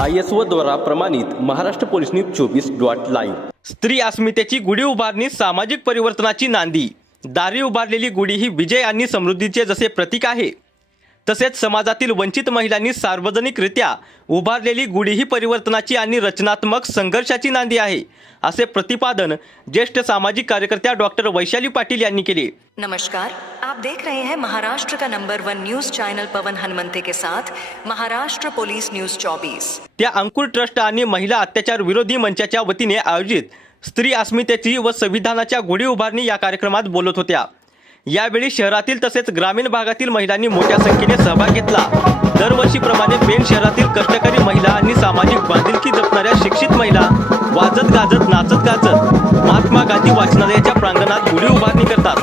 I S O द्वारा प्रमाणित Maharashtra police news चोवीस डॉट लाईव्ह. स्त्री अस्मितेची गुढी उभारणी सामाजिक परिवर्तनाची नांदी. दारी उभारलेली गुढी ही विजय आणि समृद्धीचे जसे प्रतीक आहे तसेच समाजातील वंचित महिलांनी सार्वजनिकरित्या उभारलेली गुढी ही परिवर्तनाची आणि रचनात्मक संघर्षाची नांदी आहे असे प्रतिपादन ज्येष्ठ सामाजिक कार्यकर्त्या डॉक्टर वैशाली पाटील यांनी केले. नमस्कार. आप देख रहे हैं महाराष्ट्र का number one news channel Pawan Hanumante के साथ महाराष्ट्र पुलिस न्यूज 24 त्या अंकुर ट्रस्ट आणि महिला अत्याचार विरोधी मंचाच्या वतीने आयोजित स्त्री अस्मितेची व संविधानाच्या गुढी उभारणी या कार्यक्रमात बोलत होत्या. यावेळी शहरातील तसेच ग्रामीण भागातील महिलांनी मोठ्या संख्येने सहभाग घेतला. दरवर्षीप्रमाणे पेण शहरातील कष्टकरी महिला आणि सामाजिक बांधिलकी जपणाऱ्या शिक्षित महिला वाजत गाजत नाचत गाजत महात्मा गांधी वाचनालयाच्या प्रांगणात गुढी उभारणी करतात.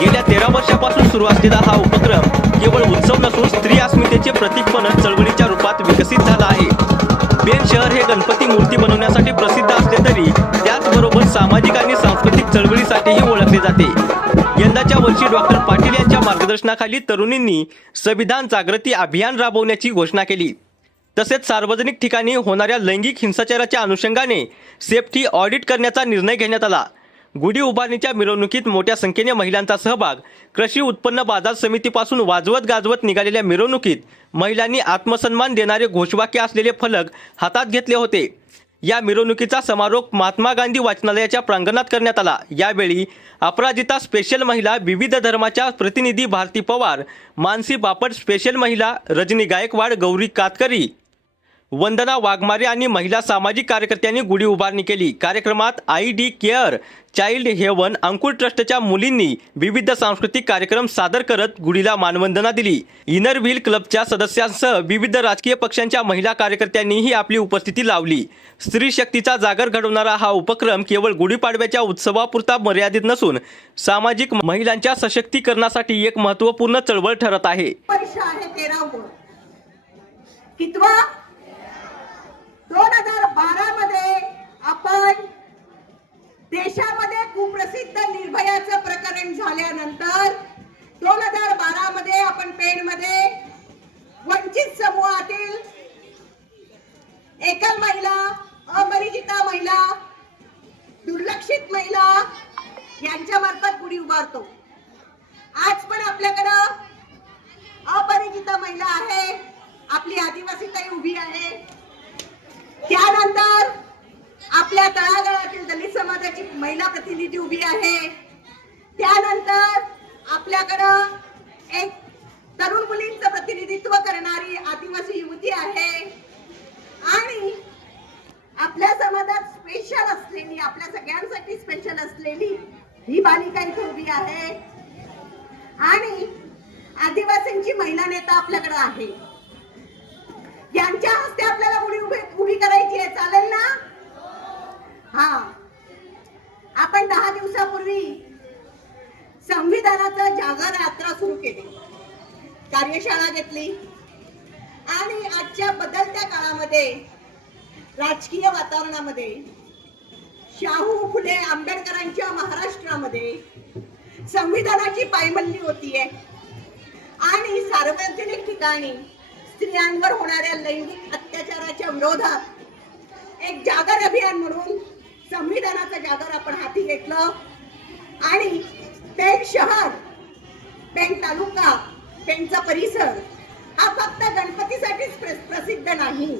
गेल्या तेरा वर्षापासून सुरू असलेला हा उपक्रम केवळ उत्सव नसून स्त्री अस्मितेचे प्रतीकपण चळवळीच्या रूपात विकसित झाला आहे. पेण शहर हे गणपती मूर्ती बनवण्यासाठी प्रसिद्ध असले तरी त्याचबरोबर सामाजिक आणि सांस्कृतिक चळवळीसाठीही ओळखले जाते. यंदाच्या वर्षी डॉक्टर पाटील यांच्या मार्गदर्शनाखाली तरुणींनी संविधान जागृती अभियान राबवण्याची घोषणा केली. तसेच सार्वजनिक ठिकाणी होणाऱ्या लैंगिक हिंसाचाराच्या अनुषंगाने सेफ्टी ऑडिट करण्याचा निर्णय घेण्यात आला. गुढी उभारणीच्या मिरवणुकीत मोठ्या संख्येने महिलांचा सहभाग कृषी उत्पन्न बाजार समितीपासून वाजवत गाजवत निघालेल्या मिरवणुकीत महिलांनी आत्मसन्मान देणारे घोषवाक्य असलेले फलक हातात घेतले होते. या मिरवणुकीचा समारोप महात्मा गांधी वाचनालयाच्या प्रांगणात करण्यात आला. यावेळी अपराजिता स्पेशल महिला विविध धर्माच्या प्रतिनिधी भारती पवार मानसी बापट स्पेशल महिला रजनी गायकवाड गौरी कातकरी वंदना वाघमारे आणि महिला सामाजिक कार्यकर्त्यांनी गुढी उभारणी केली. कार्यक्रमात I D care child haven Ankur ट्रस्टच्या मुलींनी विविध सांस्कृतिक कार्यक्रम सादर करत गुढीला मानवंदना दिली. इनर व्हील क्लबच्या सदस्यांसह विविध राजकीय पक्षांच्या महिला कार्यकर्त्यांनीही आपली उपस्थिती लावली. स्त्री शक्तीचा जागर घडवणारा हा उपक्रम केवळ गुढीपाडव्याच्या उत्सवापुरता मर्यादित नसून सामाजिक महिलांच्या सशक्तीकरणासाठी एक महत्त्वपूर्ण चळवळ ठरत आहे वर्ष आहे तेरावं कितवा दोन हजार बारा मध्ये आपण देशामध्ये कुप्रसिद्ध निर्भयाचं प्रकरण झाल्यानंतर दोन हजार बारा मध्ये आपण पेणमध्ये वंचित समूहातील एकल महिला अपरिचिता महिला दुर्लक्षित महिला यांच्या मार्फत गुढी उभारतो. आज पण आपल्याकडं अपरिचित महिला आहे आपली आदिवासी ताई उभी आहे त्यानंतर आपल्या तळागाळातील दलित समाजाची महिला प्रतिनिधी उभी आहे. त्यानंतर आपल्याकडं एक तरुण मुलींचं प्रतिनिधित्व करणारी आदिवासी युवती आहे. आणि आपल्या समाजात स्पेशल असलेली आपल्या सगळ्यांसाठी स्पेशल असलेली ही बालिका इथे उभी आहे. आणि आदिवासींची महिला नेता आपल्याकडे आहे. यांच्या हस्ते आपल्याला उडी उभी उभी करायची आहे. चालेल ना? हा. आपण दहा दिवसापूर्वी संविधानाचं जागर यात्रा सुरू केली. कार्यशाळा घेतली. आणि आजच्या बदलत्या काळामध्ये राजकीय वातावरणामध्ये शाहू फुले आंबेडकरांच्या महाराष्ट्रामध्ये संविधानाची पायमल्ली होतीये. आणि सार्वजनिक ठिकाणी स्त्रियांवर होणाऱ्या लैंगिक अत्याचाराच्या विरोधात एक जागर अभियान म्हणून संविधानाचं जागर आपण हाती घेतलं. आणि पेण शहर पेण तालुका पेणचा परिसर हा फक्त गणपतीसाठीच प्रसिद्ध नाही.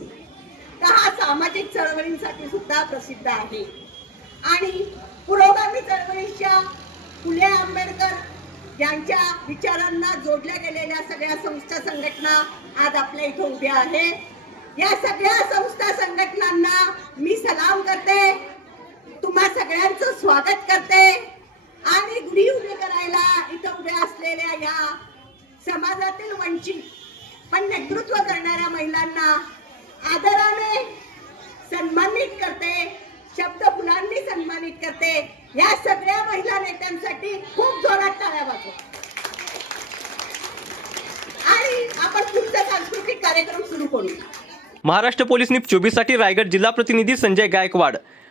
तर हा सामाजिक चळवळींसाठी सुद्धा प्रसिद्ध आहे. आणि पुरोगामी चळवळीच्या फुले आंबेडकर यांच्या विचारांना जोडल्या गेलेल्या सगळ्या संस्था संघटना आज आपल्या इथं उभ्या आहेत या सगळ्या संस्था संघटनांना मी सलाम स्वागत करते. आणि गुढी उभी करायला इथं उभ्या असलेल्या या समाजातील वंचित पण नेतृत्व करणाऱ्या महिलांना आदराने सन्मानित करते शब्द फुलांनी सन्मानित करते. या सगळ्या महिला नेत्यांसाठी खूप जोरात टाळ्या वाजव. आणि आपण पुढचा सांस्कृतिक कार्यक्रम सुरू करू महाराष्ट्र पोलीस न्यूज चोवीससाठी रायगड जिल्हा प्रतिनिधी संजय गायकवाड.